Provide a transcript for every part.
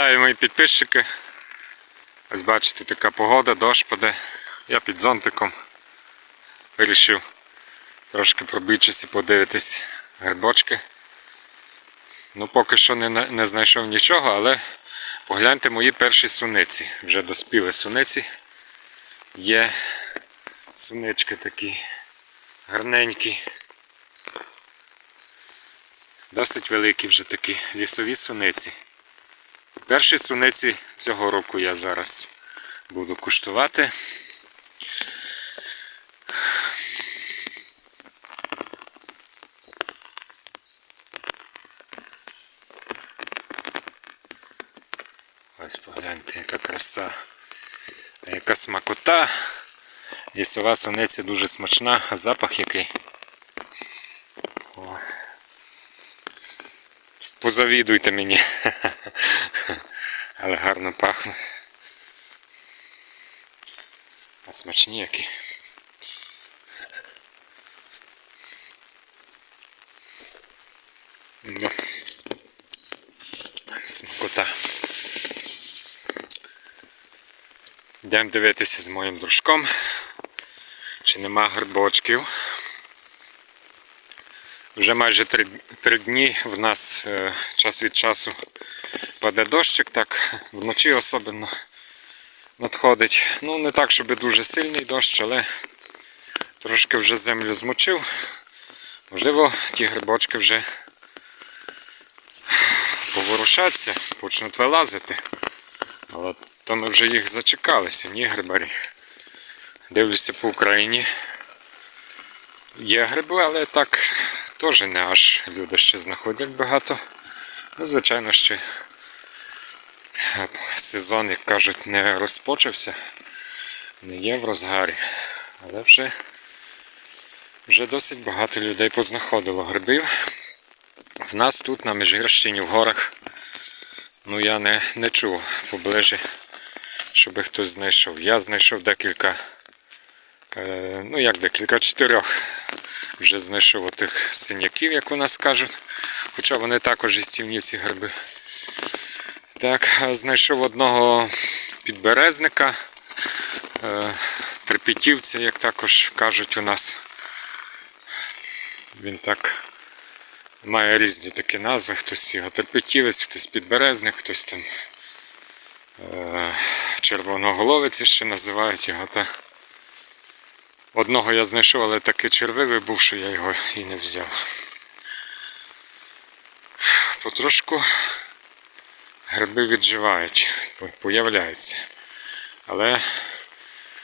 Вітаю мої підписчики. Ось бачите, така погода, дощ паде. Я під зонтиком вирішив трошки пробічись і подивитись грибочки. Ну, поки що не, не знайшов нічого, але погляньте мої перші суниці. Вже доспіли суниці. Є сунички такі гарненькі. Досить великі вже такі лісові суниці. Перші суниці цього року я зараз буду куштувати. Ось погляньте, яка краса, яка смакота. Лісова суниця дуже смачна, а запах який. Позавідуйте мені. Але гарно пахне. А смачні які. Ну. Смакота. Йдемо дивитися з моїм дружком, чи нема грибочків. Вже майже три, три дні в нас е, час від часу паде дощик, так вночі особливо надходить. Ну, не так, щоб дуже сильний дощ, але трошки вже землю змочив. Можливо, ті грибочки вже поворушаться, почнуть вилазити. Але то ми вже їх зачекалися, ні, грибарі. Дивлюся по Україні. Є гриби, але так теж не аж люди ще знаходять багато. Ну, звичайно, ще сезон, як кажуть, не розпочався, не є в розгарі. Але вже, вже досить багато людей познаходило грибів. В нас тут на Міжгірщині в горах, ну я не, не чув поближі, щоб хтось знайшов. Я знайшов декілька, е, ну як декілька, чотирьох вже знайшов отих синяків, як у нас кажуть. Хоча вони також істівні ці гриби. Так, знайшов одного підберезника, е, трепетівця, як також кажуть у нас. Він так має різні такі назви. Хтось його терпетівець, хтось підберезник, хтось там е, червоноголовець ще називають його. Та... Одного я знайшов, але такий червивий був, що я його і не взяв. Потрошку гриби відживають, по- появляються. Але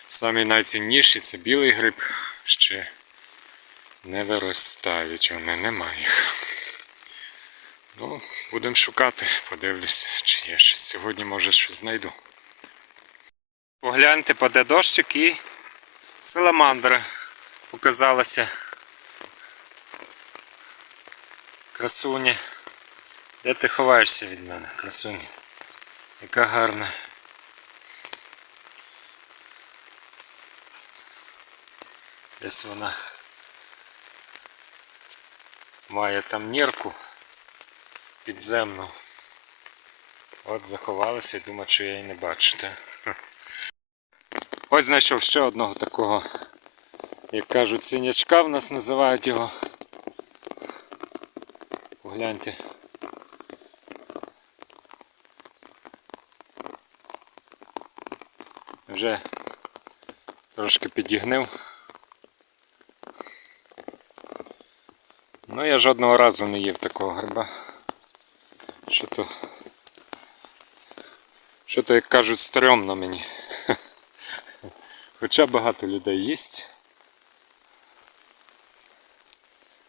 самі найцінніші це білий гриб, ще не виростають, вони немає їх. Ну, будемо шукати, подивлюся, чи є щось. Сьогодні може щось знайду. Погляньте, паде дощик і саламандра показалася. Красуня. Де ти ховаєшся від мене, красуня? Яка гарна. Десь вона має там нірку підземну. От заховалася і думаю, що я її не бачу. Ось знайшов ще одного такого, як кажуть, синячка в нас називають його. Погляньте. Вже трошки підігнив. Ну я жодного разу не їв такого гриба. Що то, що то, як кажуть, стрьомно мені. Хоча багато людей їсть.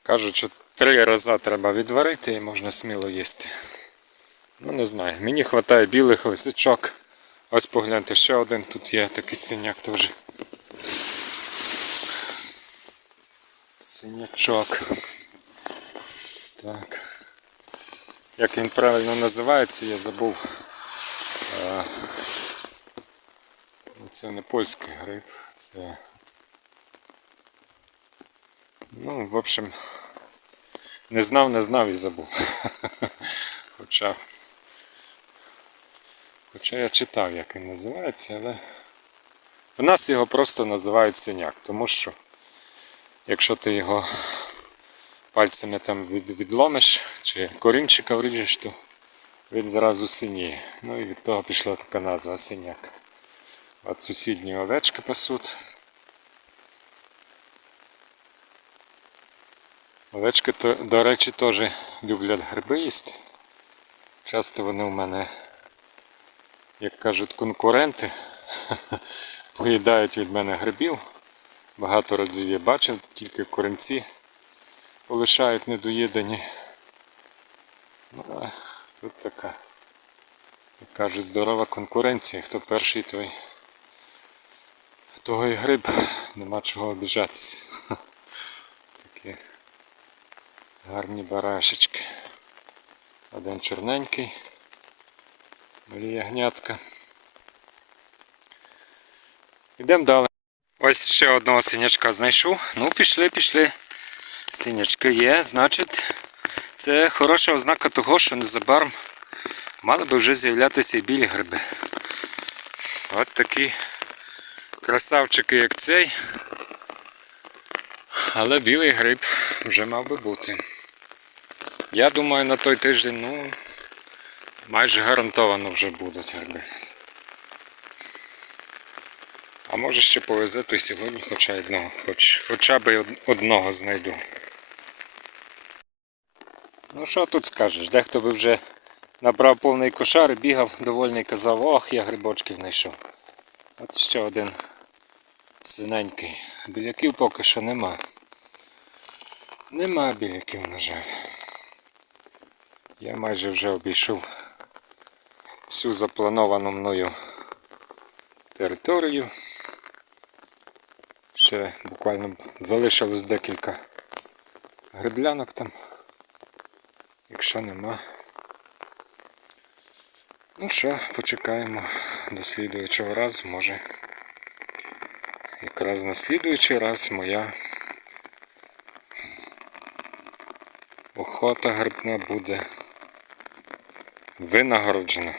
Кажуть, що три рази треба відварити і можна сміло їсти. Ну не знаю, мені вистачає білих лисичок. Ось погляньте, ще один тут є такий синяк теж. Синячок. Так. Як він правильно називається, я забув. Це не польський гриб, це. Ну, в общем, не знав, не знав і забув. Хоча Хоча я читав, як він називається, але в нас його просто називають синяк, тому що якщо ти його пальцями там відломиш чи корінчика вріжеш, то він зразу синіє. Ну і від того пішла така назва синяк. От сусідні овечки пасуть. Овечки, до речі, теж люблять гриби їсти. Часто вони в мене, як кажуть, конкуренти поїдають від мене грибів. Багато разів я бачив, тільки корінці полишають недоїдені. Ну, а тут така, як кажуть, здорова конкуренція. Хто перший, той того і гриб, нема чого обіжатися. Такі гарні барашечки. Один чорненький, малі ягнятка. Йдемо далі. Ось ще одного синячка знайшов. Ну, пішли, пішли. Синячки є, значить, це хороша ознака того, що незабаром мали би вже з'являтися і білі гриби. От такі красавчики, як цей. Але білий гриб вже мав би бути. Я думаю, на той тиждень, ну, майже гарантовано вже будуть гриби. А може ще повезе, то й сьогодні хоча одного, хоч, хоча б одного знайду. Ну що тут скажеш? Дехто би вже набрав повний кошар бігав довольний казав, ох, я грибочків знайшов. От ще один синенький. Біляків поки що нема. Нема біляків, на жаль. Я майже вже обійшов всю заплановану мною територію. Ще буквально залишилось декілька гриблянок там. Якщо нема. Ну що, почекаємо до слідуючого разу, може. Якраз на слідуючий раз моя охота грибна буде винагороджена.